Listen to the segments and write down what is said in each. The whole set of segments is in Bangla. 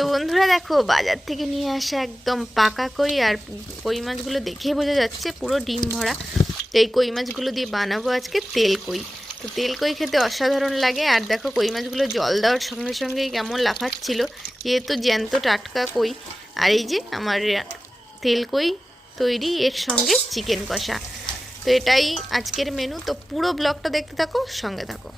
তো বন্ধুরা দেখো, বাজার থেকে নিয়ে আসা একদম পাকা কই আর কই মাছগুলো দেখেই বোঝা যাচ্ছে পুরো ডিম ভরা। তো এই কই মাছগুলো দিয়ে বানাবো আজকে তেল কই। তো তেল কই খেতে অসাধারণ লাগে। আর দেখো, কই মাছগুলো জল দেওয়ার সঙ্গে সঙ্গেই কেমন লাফাচ্ছিল। যেহেতু জ্যান্ত টাটকা কই। আর এই যে আমার তেল কই তৈরি, এর সঙ্গে চিকেন কষা। তো এটাই আজকের মেনু তো পুরো ব্লগটা দেখতে থাকো, সঙ্গে থাকো।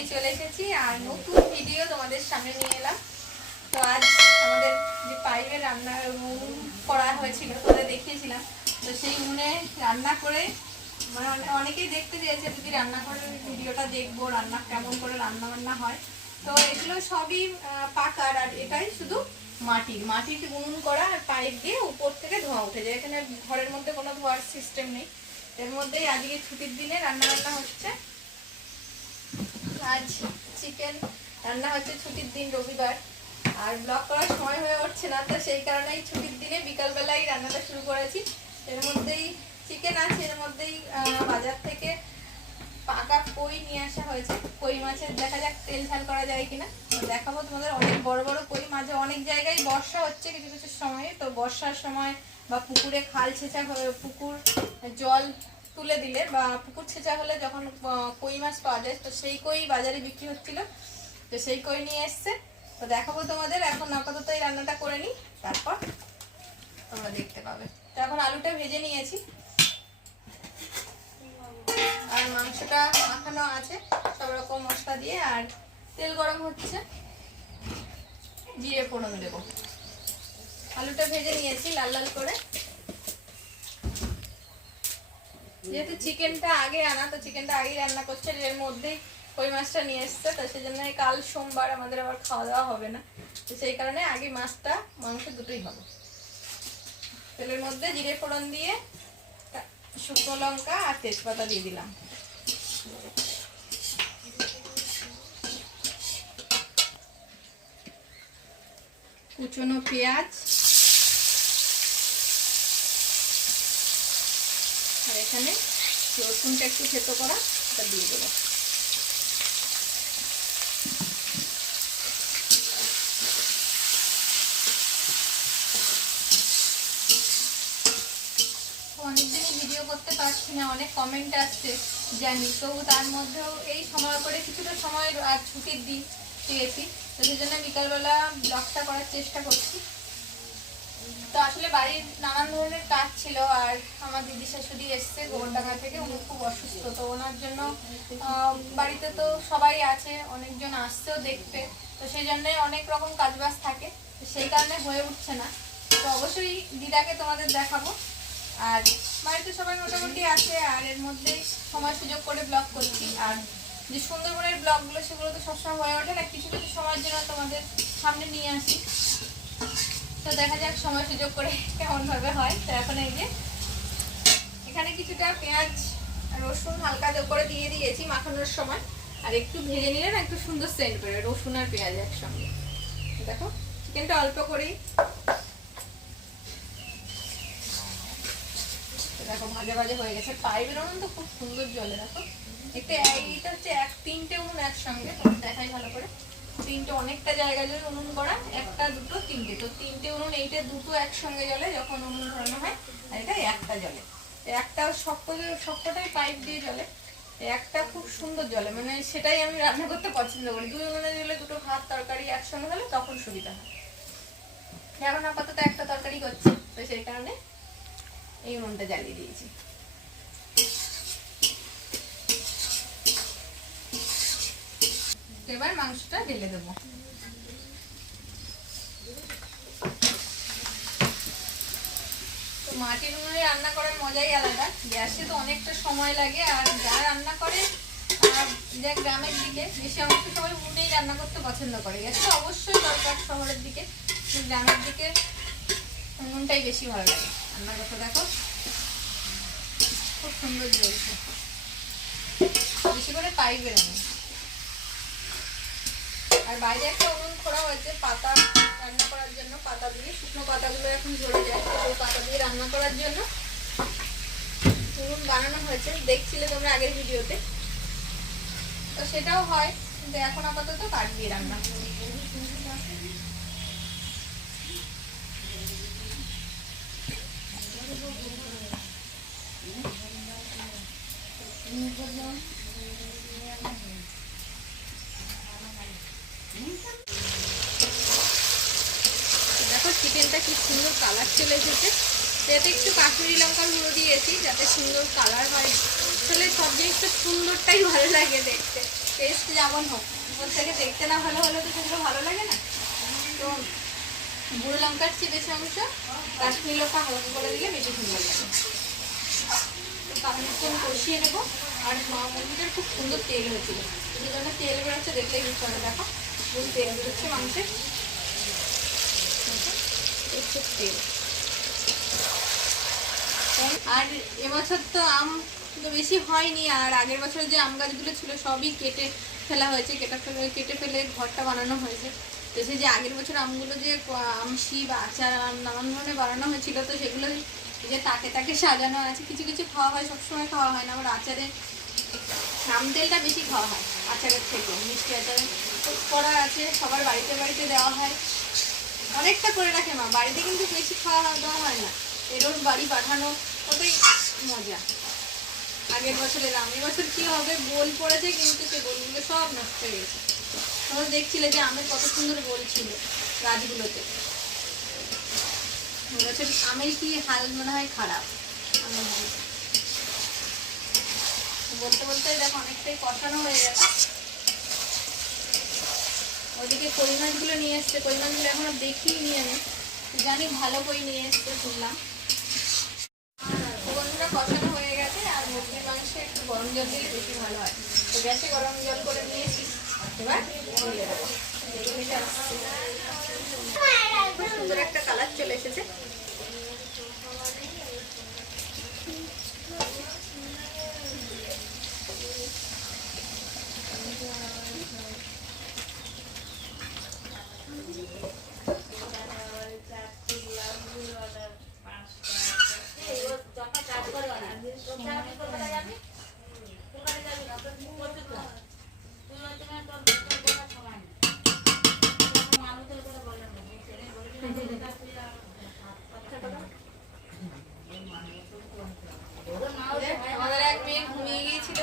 নিয়ে চলে এসেছি আর নতুন ভিডিও তোমাদের সামনে নিয়ে এলাম। তো আজ আমাদের যে পাইপের রান্না উনুন করা হয়েছিল তোদের দেখিয়েছিলাম। তো সেই উনুনে রান্না করে মানে অনেকেই দেখতে চেয়েছে যদি রান্না করে ভিডিওটা দেখব, রান্না কেমন করে রান্না বান্না হয়? তো এগুলো সবই পাকার আর এটাই শুধু মাটির মাটির উনুন করা আর পাইপ দিয়ে উপর থেকে ধোঁয়া উঠে যায়। এখানে ঘরের মধ্যে কোনো ধোয়ার সিস্টেম নেই। এর মধ্যেই আজকে ছুটির দিনে রান্না বান্না হচ্ছে। আজ চিকেন রান্না হচ্ছে ছুটির দিন রবিবার। আর ব্লগ করার সময় হয়ে উঠছে না, তো সেই কারণেই ছুটির দিনে বিকালবেলায় রান্নাটা শুরু করেছি। এর মধ্যেই চিকেন আছে, এর মধ্যেই বাজার থেকে পাকা কই নিয়ে আসা হয়েছে। কই মাছের, দেখা যাক তেল ঝাল করা যায় কিনা। দেখাবো তোমাদের, অনেক বড় বড় কই, মাঝে অনেক জায়গায় বর্ষা হচ্ছে কিছু কিছু সময়ে। তো বর্ষার সময় বা পুকুরে খাল ছেঁচা পুকুর জল তুলে দিলে বা পুকুর ছেঁচা হলে যখন কই মাছ পাওয়া যায়, তো সেই কই বাজারে বিক্রি হচ্ছিল। তো সেই কই নিয়ে এসছে। তো দেখাবো তোমাদের, এখন আপাতত এই রান্নাটা করে নিই, তারপর তোমরা দেখতে পাবে। তো এখন আলুটা ভেজে নিয়েছি। আর মাংসটা মাখানো আছে, সব রকম মশলা দিয়ে, আর তেল গরম হচ্ছে। জিরে ফোড়ন দেবো। আলুটা ভেজে নিয়েছি লাল লাল করে। যেহেতু চিকেনটা আগে আনা, তো চিকেনটা আগেই রান্না করছে এর মধ্যেই কই মাছটা নিয়ে এসছে, তো সেই জন্য কাল সোমবার আমাদের আবার খাওয়া দাওয়া হবে না। তো সেই কারণে আগে মাছটা, মাংস দুটোই হবে তেলের মধ্যে জিরে ফোড়ন দিয়ে শুকনো লঙ্কা আর তেজপাতা দিয়ে দিলাম। কুচনো পেঁয়াজ এখানে রসুনটা একটু থেতো করা এটা দিয়ে দেবো। অনেকদিনই ভিডিও করতে পারছি না, অনেক কমেন্ট আসছে। জানি, তবু তার মধ্যেও এই সময় করে কিছুটা সময় আর ছুটির দিন পেয়েছি। তো সেই জন্য বিকালবেলা ব্লগটা করার চেষ্টা করছি। তো আসলে বাড়ির নানান ধরনের কাজ ছিল আর আমার দিদি শাশুড়ি এসছে গোবরডাঙ্গা থেকে, উনি খুব অসুস্থ। তো ওনার জন্য বাড়িতে তো সবাই আছে, অনেকজন আসছেও দেখতে। তো সেই জন্য অনেক রকম কাজবাজ থাকে। সেই কারণে হয়ে উঠছে না। তো অবশ্যই দিদাকে তোমাদের দেখাবো। আর বাড়িতে সবাই মোটামুটি আছে, আর এর মধ্যেই সময় সুযোগ করে ব্লগ করছি। আর যে সুন্দরবনের ব্লগগুলো সেগুলো তো সবসময় হয়ে ওঠে না। কিছু কিছু সময়ের জন্য তোমাদের সামনে নিয়ে আসি। তো দেখা যাক সময় সুযোগ করে কেমন ভাবে হয়। তো এখন এই যে এখানে কিছুটা পেঁয়াজ, রসুন হালকা করে দিয়ে দিয়েছি মাখানোর সময়। আর একটু ভেজে নিলে না একটু সুন্দর সেন্ট বেরোয়, রসুন আর পেঁয়াজ একসঙ্গে। দেখো, চিকেনটা অল্প করেই। দেখো, ভাজে ভাজে হয়ে গেছে। পাইপের উনুন তো খুব সুন্দর জলে, দেখো। একটা এইটা হচ্ছে এক তিনটে উনুন একসঙ্গে দেখাই ভালো করে। তিনটে অনেকটা জায়গা জলে উনুন করা একটা দুটো তিনটে। তো তিনটে উনুন, এইটা দুটো একসঙ্গে জলে যখন উনুন ধরানো হয়, আর এটা একটা জলে। একটা সবকটা সবকটাই পাইপ দিয়ে জলে। একটা খুব সুন্দর জলে মানে সেটাই আমি রান্না করতে পছন্দ করি। দুই উনুনে জলে দুটো ভাত, তরকারি একসঙ্গে হলে তখন সুবিধা হয়। এখন আপাতত একটা তরকারি করছি, তো সেই কারণে এই উনুনটা জ্বালিয়ে দিয়েছি। এবার মাংসটা ঢেলে দেবো। মাটির উনুনে রান্না করার মজাই আলাদা। গ্যাসে তো অনেকটা সময় লাগে, আর যা রান্না করে যা গ্রামের দিকে, বেশি অংশ সবাই উনুনেই রান্না করতে পছন্দ করে। গ্যাসে অবশ্যই দরকার শহরের দিকে গ্রামের দিকে উনুনটাই বেশি ভালো লাগে। রান্না করতে দেখো। খুব সুন্দর জ্বলছে। বেশি করে পাইপের উনুন আর বাইরে একটা উনুন খোলা হয়েছে, পাতা রান্না করার জন্য, পাতা দিয়ে, শুকনো পাতাগুলো এখন ঝরে তো ওই পাতা দিয়ে রান্না করার জন্য। উনুন বানানো হয়েছে, দেখছিলে তোমরা আগের ভিডিওতে। তো সেটাও হয়, কিন্তু এখন আপাতত কাঠ দিয়ে রান্না দেখো চিকেনটা কি সুন্দর কালার চলে এসেছে। এতে একটু কাশ্মীরি লঙ্কার গুঁড়ো দিয়েছি, যাতে সুন্দর কালার হয়। আসলে সব জিনিসটা সুন্দরটাই ভালো লাগে দেখতে। টেস্ট যেমন হোক থেকে দেখতে না ভালো হলে তো সেগুলো ভালো লাগে না? তো গুঁড়ো লঙ্কার চেয়ে বেশি অংশ, কাশ্মীরি লঙ্কা হালকা করে দিলে বেশি সুন্দর লাগে। কাশ্মীর কষিয়ে নেব। আর মা মুরগিটার খুব সুন্দর তেল হয়েছিল। এই জন্য তেল বেরোচ্ছে দেখলেই বুঝতে পারবে দেখো? তেল বেরোচ্ছে মাংসের তেল। আর এবছর তো আম তো বেশি হয়নি, আর আগের বছর যে আম গাছগুলো ছিল সবই কেটে ফেলা হয়েছে, কেটে ফেলে কেটে ফেলে ঘরটা বানানো হয়েছে। তো সেই যে আগের বছর আমগুলো যে আমশি বা আচার নানান ধরনের বানানো হয়েছিল, তো সেগুলো যে তাকে তাকে সাজানো আছে, কিছু কিছু খাওয়া হয়, সবসময় খাওয়া হয় না, আবার আচারে আম তেলটা বেশি খাওয়া হয়, আচারের থেকে, মিষ্টি আচারে করা আছে, সবার বাড়িতে বাড়িতে দেওয়া হয়। অনেকটা করে রাখে মা, বাড়িতে কিন্তু বেশি খাওয়া দেওয়া হয় না এরোর বাড়ি পাঠানো ওটাই মজা। আগের বছরের আম এবছর কি হবে? গোল পড়েছে কিন্তু সে গোলগুলো সব নষ্ট হয়ে গেছে। তোমরা দেখছিলে যে আমের কত সুন্দর গোল ছিল গাছগুলোতে এবছর আমের কি হাল মনে হয় খারাপ? বলতে বলতে দেখো অনেকটাই কষানো হয়ে গেছে। ওইদিকে কই মাছগুলো নিয়ে এসছে। কই মাছগুলো এখনও দেখিনি আমি। জানি ভালো কই নিয়ে এসছে, শুনলাম তো বন্ধুরা কষানো হয়ে গেছে আর মুরগির মাংসে একটু গরম জল দিলে বেশি ভালো হয়। তো গ্যাসে গরম জল করে নিয়েছি। এবার খুব সুন্দর একটা কালার চলে এসেছে আমাদের এক মেয়ে ঘুমিয়ে গিয়েছিল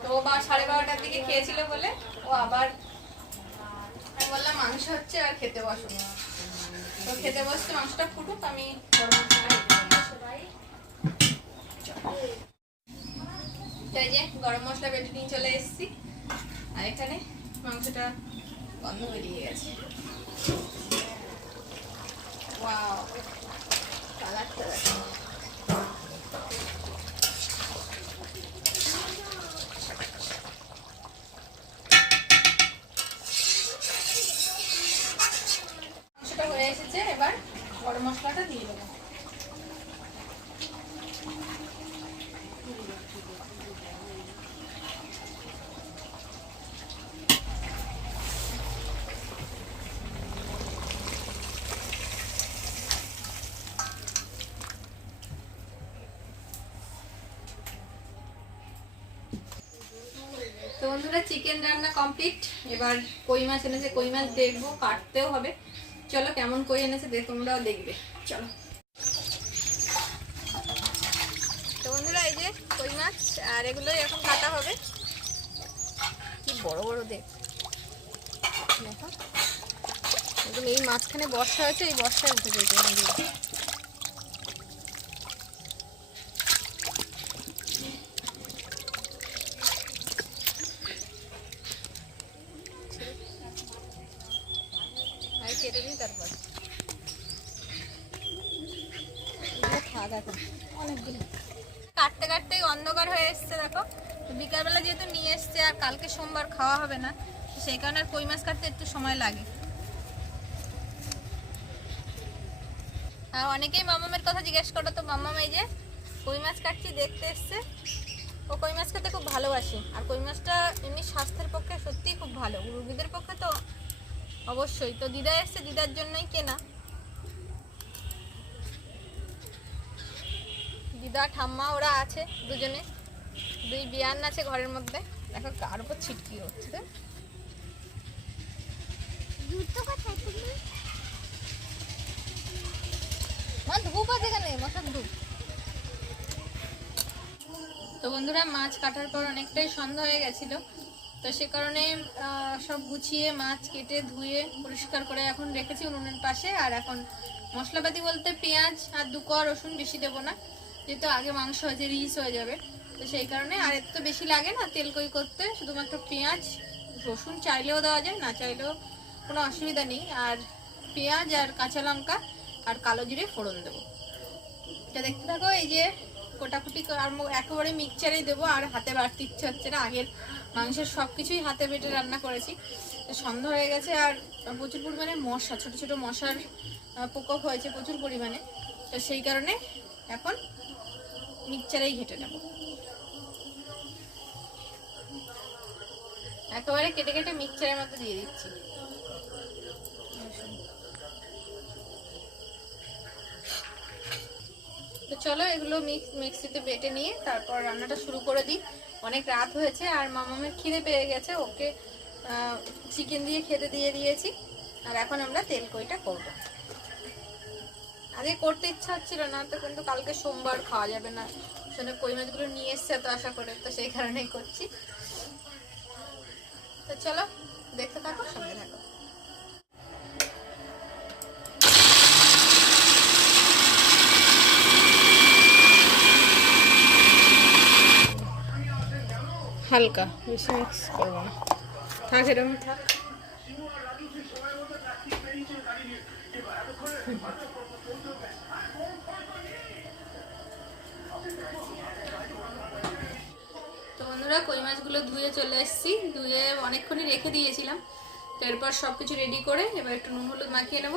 তো ও বা সাড়ে বারোটার দিকে খেয়েছিল বলে ও আবার আমি বললাম মাংস হচ্ছে আর খেতে বসো তো খেতে বসতে মাংসটা ফুটুক আমি গরম মশলা তাই যে গরম মশলা বেটে নিয়ে চলে এসেছি। আর এখানে মাংসটা বন্ধ বেরিয়ে গেছে। ওয়াও কালারটা মাংসটা হয়ে এসেছে এবার গরম মশলাটা দিয়ে দেবো তো বন্ধুরা চিকেন রান্না কমপ্লিট এবার কই মাছ এনেছে, কই মাছ দেখব, কাটতেও হবে। চলো, কেমন কই এনেছে তোমরাও দেখবে। চলো। তো বন্ধুরা, এই যে কই মাছ, আর এগুলোই এখন কাটা হবে। কি বড় বড় দেখ। দেখো। এই মাঝখানে বর্ষা আছে এই বর্ষায় উঠে যেতে আর কেটে দিই তারপর খাওয়া দেখো অনেকগুলো কাটতে কাটতেই অন্ধকার হয়ে এসছে দেখো তো বিকালবেলা যেহেতু নিয়ে এসছে আর কালকে সোমবার খাওয়া হবে না, সেই কারণে আর কই মাছ কাটতে একটু সময় লাগে। আর অনেকেই মামামের কথা জিজ্ঞেস করো তো মামাম, এই যে কই মাছ কাটছি, দেখতে এসছে। ও কই মাছ খেতে খুব ভালোবাসে, আর কই মাছটা এমনি স্বাস্থ্যের পক্ষে সত্যিই খুব ভালো। রুগীদের পক্ষে তো অবশ্যই। তো দিদা এসছে, দিদার জন্যই কেনা। দিদা, ঠাম্মা, ওরা আছে দুজনে। দুই বিয়ান আছে ঘরের মধ্যে। দেখো কার উপর ছিটকি হচ্ছে। মা ধূপ আছে এখানে মশার ধূপ। তো বন্ধুরা মাছ কাটার পর অনেকটাই সন্ধ্যা হয়ে গেছিল। তো সে কারণে সব গুছিয়ে মাছ কেটে ধুয়ে পরিষ্কার করে এখন রেখেছি উনুনের পাশে। আর এখন মশলাপাতি বলতে পেঁয়াজ আর দু কোয়া রসুন বেশি দেবো না যেহেতু আগে মাংস হয়েছে রিস হয়ে যাবে। তো সেই কারণে আর এত বেশি লাগে না তেল কই করতে, শুধুমাত্র পেঁয়াজ, রসুন চাইলেও দেওয়া যায়, না চাইলেও কোনো অসুবিধা নেই। আর পেঁয়াজ আর কাঁচা লঙ্কা আর কালো জিরে ফোড়ন দেবো। এটা দেখতে থাকো, এই যে কোটাকুটি আর একেবারে মিক্সচারেই দেবো, আর হাতে বাড়তে ইচ্ছে হচ্ছে না। আগের মাংসের সব কিছুই হাতে বেটে রান্না করেছি। তো সন্ধ্যা হয়ে গেছে আর প্রচুর পরিমাণে মশা, ছোট ছোট মশার প্রকোপ হয়েছে প্রচুর পরিমাণে। তো সেই কারণে এখন মিক্সচারেই ঘেটে নেব। একেবারে কেটে কেটে মিক্সচারের মধ্যে দিয়ে দিচ্ছি। তো চলো এগুলো মিক্স, মিক্সিতে বেটে নিয়ে তারপর রান্নাটা শুরু করে দিই। অনেক রাত হয়েছে আর মামামের খিদে পেয়ে গেছে, ওকে চিকেন দিয়ে খেতে দিয়ে দিয়েছি। আর এখন আমরা তেল কইটা করব। আজকে করতে ইচ্ছা হচ্ছিল না, তো কিন্তু কালকে সোমবার খাওয়া যাবে না। সেজন্য কই মাছগুলো নিয়ে এসছে তো আশা করে, তো সেই কারণেই করছি। তো চলো, দেখতে থাকো, সঙ্গে থাকো। হালকা, বেশি মিক্স করব না। থাক, এরকম থাক তো বন্ধুরা, কই মাছগুলো ধুয়ে চলে এসেছি ধুয়ে অনেকক্ষণই রেখে দিয়েছিলাম। তো এরপর সব কিছু রেডি করে এবার একটু নুন হলুদ মাখিয়ে নেব।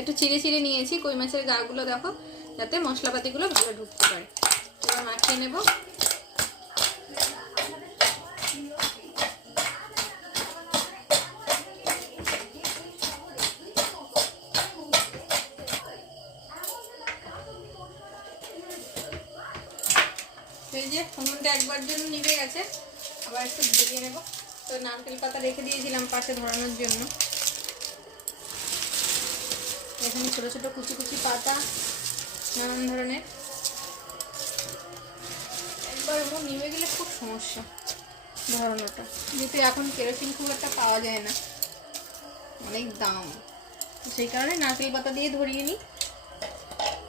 একটু চিড়ে চিড়ে নিয়েছি। কই মাছের গাগুলো দেখো, যাতে মশলাপাতিগুলো ভালো ঢুকতে পারে। এবার মাখিয়ে নেব। একবার জন্য নিভে গেছে। আবার একটু ধরিয়ে নেব। তো নারকেল পাতা রেখে দিয়েছিলাম পাশে ধরানোর জন্য। এখানে ছোটো ছোটো কুচি কুচি পাতা, নানান ধরনের। একবার ওপর নেমে গেলে খুব সমস্যা ধরানোটা। যেহেতু এখন কেরোসিন খুব একটা পাওয়া যায় না। অনেক দাম। সেই কারণে নারকেল পাতা দিয়ে ধরিয়ে নিই।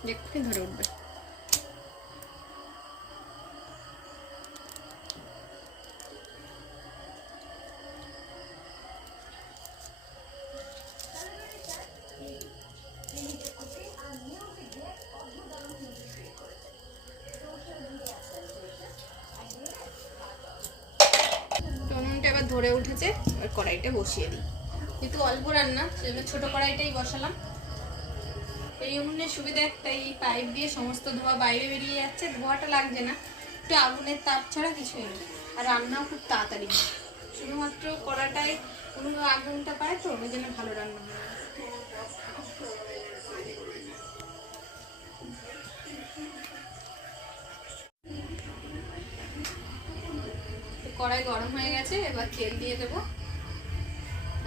দেখতে ধরে উঠবে তো ধরে উঠেছে, এবার কড়াইটা বসিয়ে দিই। যেহেতু অল্প রান্না, সেজন্য ছোটো কড়াইটাই বসালাম। এই উনুনের সুবিধা একটা এই পাইপ দিয়ে সমস্ত ধোয়া বাইরে বেরিয়ে যাচ্ছে, ধোয়াটা লাগছে না। একটু আগুনের তাপ ছাড়া কিছুই নেই, আর রান্নাও খুব তাড়াতাড়ি শুধুমাত্র কড়াটায় উনুন আগুনটা পায় তো, ওই জন্য ভালো রান্না হয়। কড়াই গরম হয়ে গেছে, এবার তেল দিয়ে দেবো।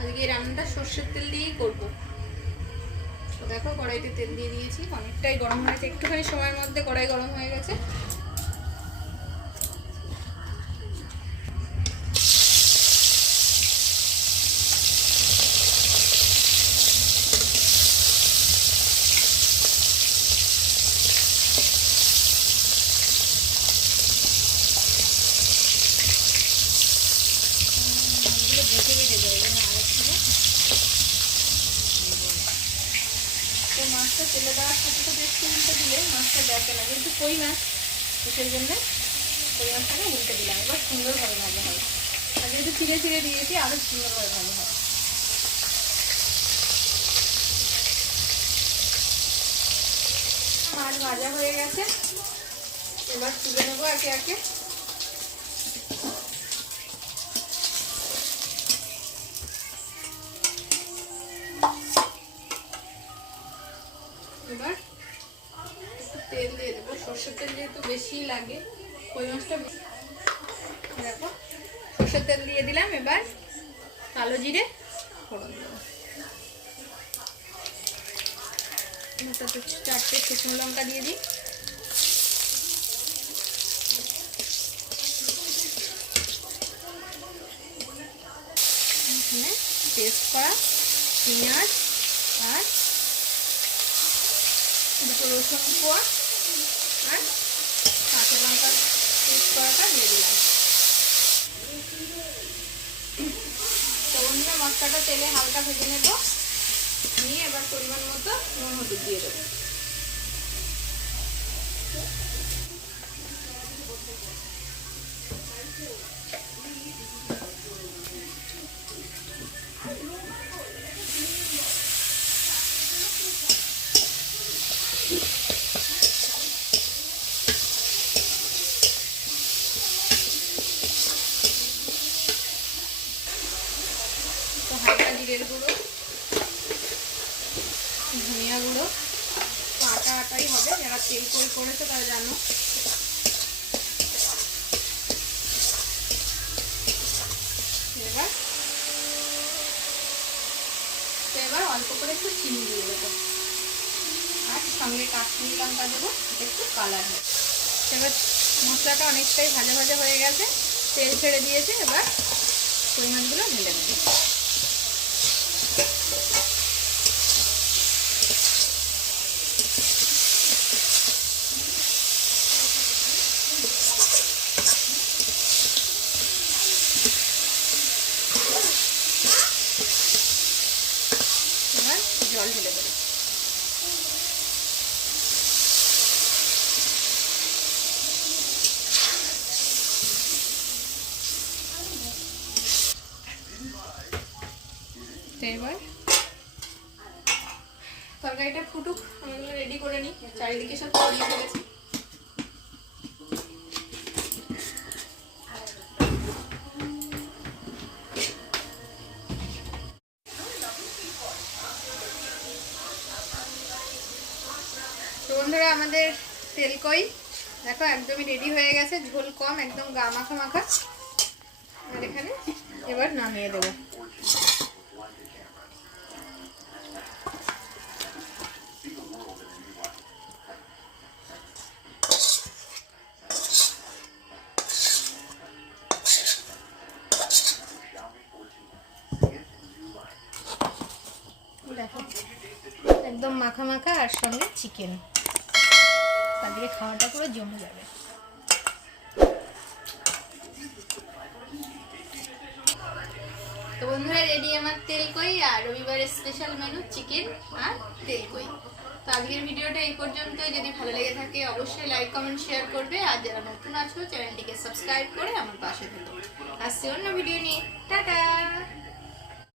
আজকে রান্নাটা সর্ষের তেল দিয়েই করব। তো দেখো কড়াইতে তেল দিয়ে দিয়েছি, অনেকটাই গরম হয়েছে, একটুখানি সময়ের মধ্যে কড়াই গরম হয়ে গেছে। এই জন্য তো মাছটা তেলে দেওয়ার সাথে সাথে একটু উল্টে দিলে মাছটা দেখে না যেহেতু কই মাছ তো সেই জন্য? কই মাছটাকে উল্টে দিলাম। এবার সুন্দরভাবে ভাজা হবে। আর যেহেতু চিড়ে চিড়ে দিয়েছি আরও সুন্দরভাবে ভালো হবে। মাছ ভাজা হয়ে গেছে। এবার তুলে নেব একে একে। সর্ষের তেল যেহেতু বেশি লাগে কই মাছটা দেখো, সর্ষের তেল দিয়ে দিলাম, এবার কালো জিরে ফোড়ন দেবো। চারটে শুকনো লঙ্কা দিয়ে দিই। পেস্ট পেঁয়াজ আর দুটো রসুন কোয়া। আর কাঁচা লঙ্কা পেস্ট করাটা দিয়ে মশলাটা তেলে হালকা ভেজে নেব। নিয়ে এবার পরিমাণ মতো নুন হলুদ দিয়ে দেবো তো হালকা জিরের গুঁড়ো, ধনিয়া গুঁড়ো, আটা আটাই হবে, যারা তেল কই করেছে তারা জানো। এবার এবার অল্প করে একটু চিনি দিয়ে দেবো। আর সঙ্গে কাশ্মীরি লঙ্কা দেবো একটু কালার হবে। এবার মশলাটা অনেকটাই ভাজা ভাজা হয়ে গেছে, তেল ছেড়ে দিয়েছে, এবার কই মাছগুলো ঢেলে দেবো এবার জল ঢেলে দেবো তো এবার তরকারিটা ফুটুক আমি রেডি করে নিই চারিদিকে সব ছড়িয়ে ফেলেছি বন্ধুরা, আমাদের তেলকই দেখো, একদমই রেডি হয়ে গেছে। ঝোল কম, একদম গা মাখা মাখা। আর এখানে এবার নামিয়ে দেবো। একদম মাখা মাখা আর সঙ্গে চিকেন তাদেরকে খাওয়াটা পুরো জমে যাবে। তো বন্ধুরা রেডি আমার তেলকই আর রবিবারের স্পেশাল মেনু চিকেন আর তেলকই। তো আজকের ভিডিওটা এই পর্যন্তই। যদি ভালো লেগে থাকে, অবশ্যই লাইক কমেন্ট শেয়ার করবে। আর যারা নতুন আছো চ্যানেলটিকে সাবস্ক্রাইব করে আমার পাশে থেকো। আসছে অন্য ভিডিও নিয়ে। টাটা!